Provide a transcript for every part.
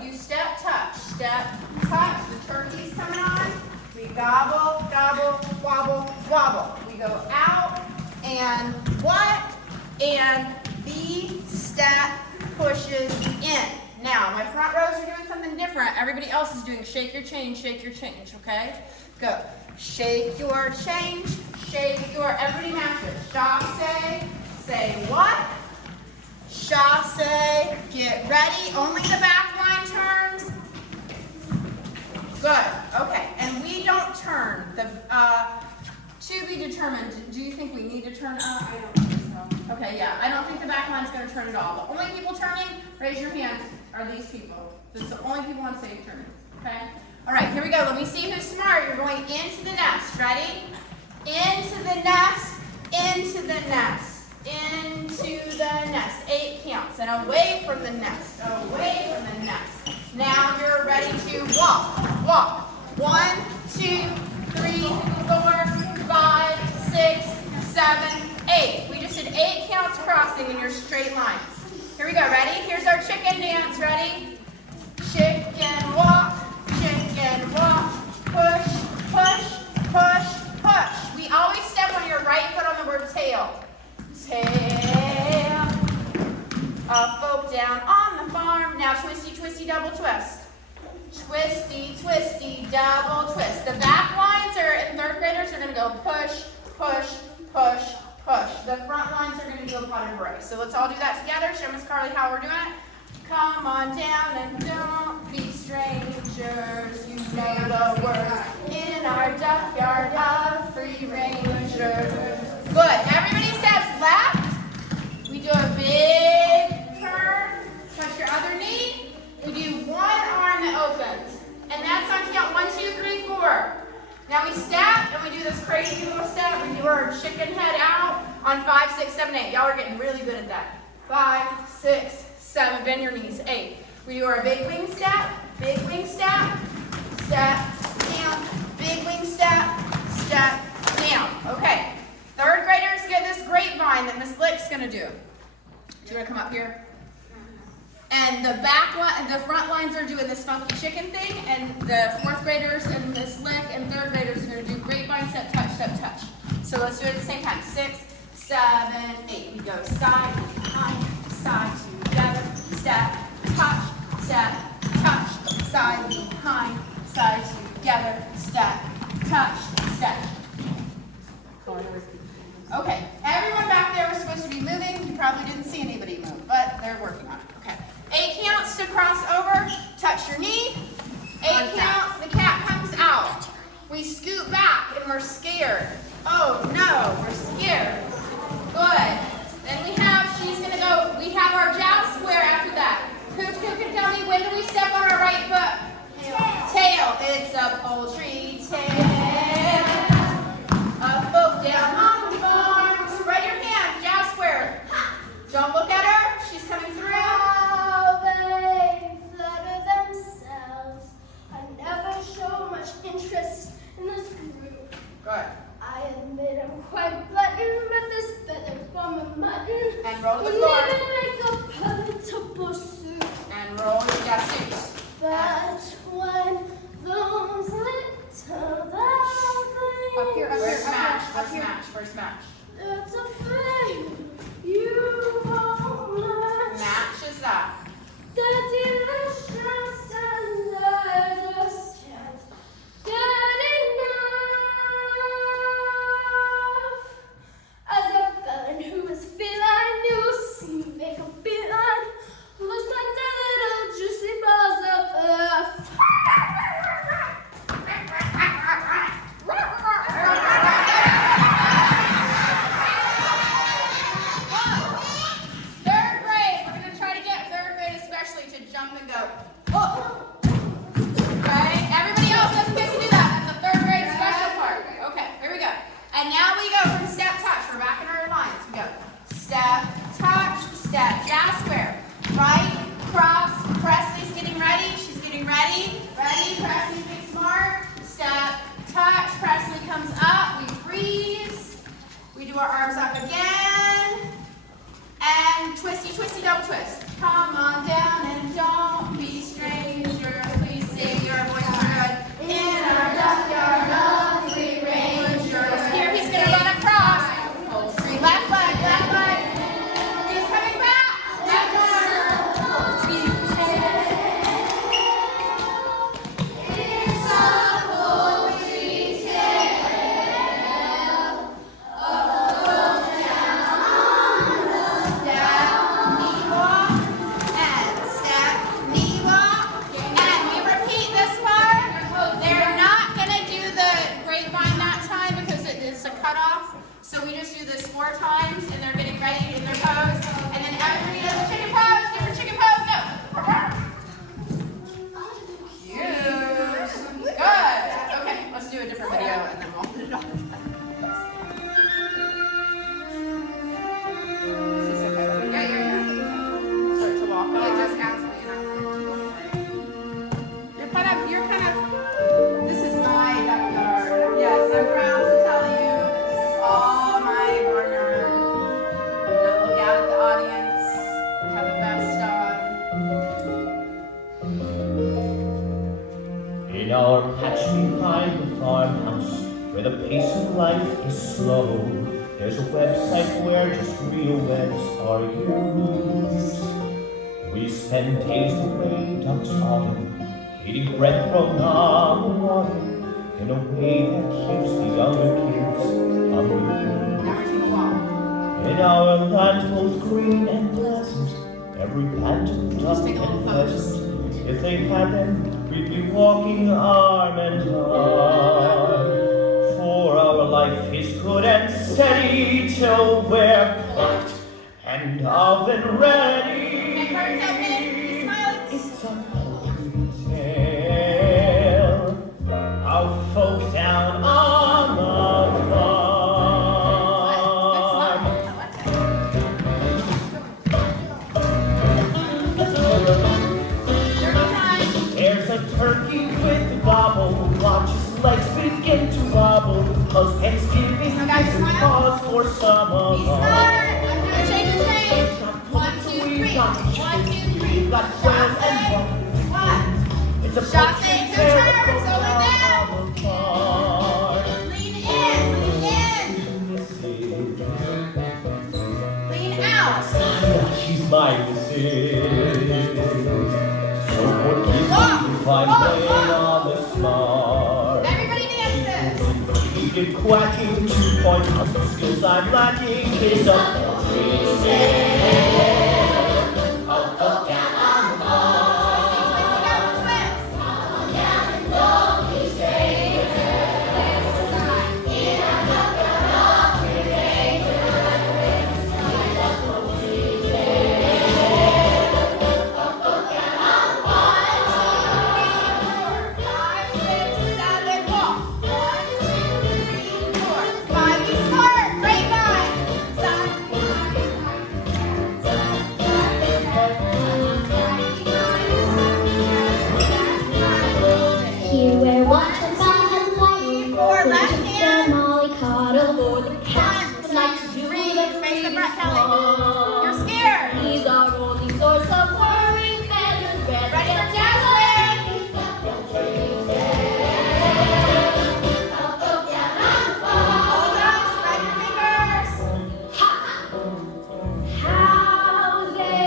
We do step, touch, step, touch. The turkey's coming on. We gobble, gobble, wobble, wobble. We go out and what? And the step pushes in. Now, my front rows are doing something different. Everybody else is doing shake your change, okay? Go. Shake your change, shake your, everybody match it. Chasse, say what? Chasse, get ready. Only the back line turns. Good, okay. And we don't turn. To be determined, do you think we need to turn up? I don't think so. Okay, yeah, I don't think the back line's going to turn at all. The only people turning, raise your hands, are these people. That's the only people on stage turning, okay? All right, here we go. Let me see who's smart. You're going into the nest. Ready? Into the nest, into the nest, into the nest. 8 counts. And away from the nest, away from the nest. Now you're ready to walk, walk. 1, 2, 3, 4, 5, 6, 7, 8. We just did 8 counts crossing in your straight lines. Here we go. Ready? Here's our chicken dance. Ready? Chicken walk, push, push, push, push. We always step on your right foot on the word tail. Tail. Up, up, down on the farm. Now twisty, twisty, double twist. Twisty, twisty, double twist. The back lines are, in 3rd graders, are going to go push, push, push, push. The front lines are going to do a pot and bray. So let's all do that together. Show Miss Carly how we're doing it. Come on down and don't be strangers. You know the words in our duck yard of free rangers. Good. Everybody steps left. We do a big turn. Touch your other knee. We do one arm that opens. And that's on count 1, 2, 3, 4. Now we step and we do this crazy little step. We do our chicken head out on 5, 6, 7, 8. Y'all are getting really good at that. 5, 6, 7, bend your knees. 8. We do our big wing step, step down, big wing step down. Okay. 3rd graders get this grapevine that Miss Lick's gonna do. Do you wanna come up here? And the back line, the front lines are doing this funky chicken thing, and the 4th graders and Miss Lick and 3rd graders are gonna do grapevine step, touch. So let's do it at the same time. 6, 7, 8. We go side, behind, side, together, step, touch, side, behind, side, together, step, touch, step. Okay, everyone back there was supposed to be moving. You probably didn't see anybody move, but they're working on it. Okay, 8 counts to cross over, touch your knee. 8 counts, the cat comes out. We scoot back and we're scared. Oh no, we're scared. Good. Then we have our joust square after that. Who can tell me, when do we step on our right foot? Tail. It's a poultry tail. Up, up, down on the farm. Spread your hands, joust square. Don't look at her. She's coming through. How they flutter themselves. I never show much interest in this group. Good. I admit I'm quite button, but this feather's from a mutton. And roll to the floor. Living like a palatable soup. And roll your justice. But when those little babies First match. that's a flame you won't match. Match is that. The delicious and I just can't get enough. As a felon who is feline, you see me make a beeline. Looks like the little juicy balls of earth. Third grade. We're going to try to get 3rd grade especially to jump and go. Oh. Okay. Everybody else doesn't get to do that. That's a 3rd grade special part. Okay. Here we go. And now we go from step, touch. We're back in our lines. We go step, touch, step, jazz square. Right, cross. Presley's getting ready. She's getting ready. Ready. Presley, big smart. Step, touch. Presley comes up. We freeze. We do our arms up again. And twisty, twisty, double twist. Come on down and don't be strangers. In our patch behind the farmhouse, where the pace of life is slow, there's a website where just real webs are used. We spend days the way ducks autumn, eating bread thrown on the water, in a way that keeps the younger kids amused. In our land both green and pleasant, every phantom duck and pheasant, if they had them, we'd be walking arm in arm. For our life is good and steady till we're plucked and oven ready. It's a poultry tale of folks down on the farm. There's a turkey with the gobble, watch his legs begin to wobble, 'cause Thanksgiving is a cause for some of us. I'm gonna change the name. 1, 2, 3. 1, 2, 3. Got 12 and What? it's a Shots poultry ain't no tale turn, of so lean down. farm. Lean in, lean out. She's my missus. So forgive me if I'm playing on the smart. Everybody dances. Repeated quacking to point out the skills I'm lacking is a poultry tale. I'll fuck down on the You're scared. He's our only source of worry and regret. Ready for Jasmine? Hold on, spread your fingers. How they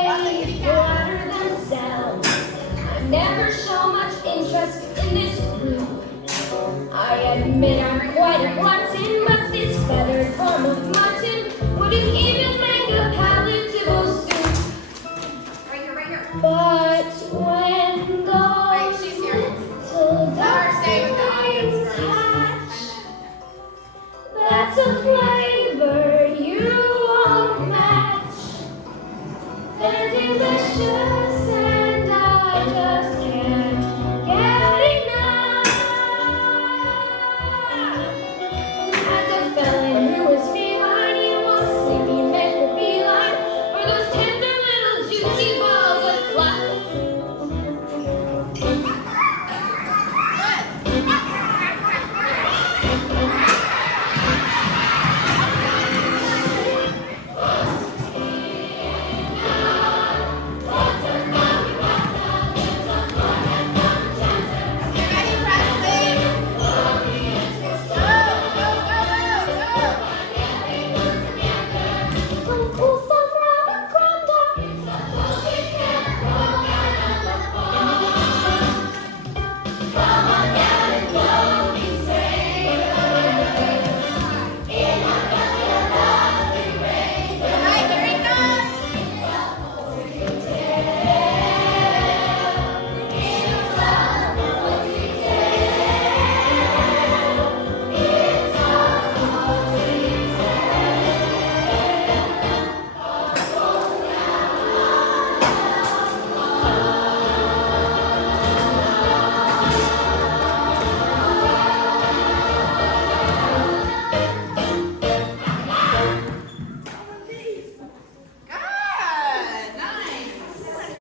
order themselves. I never show much interest in this group. I admit I'm quite a blunt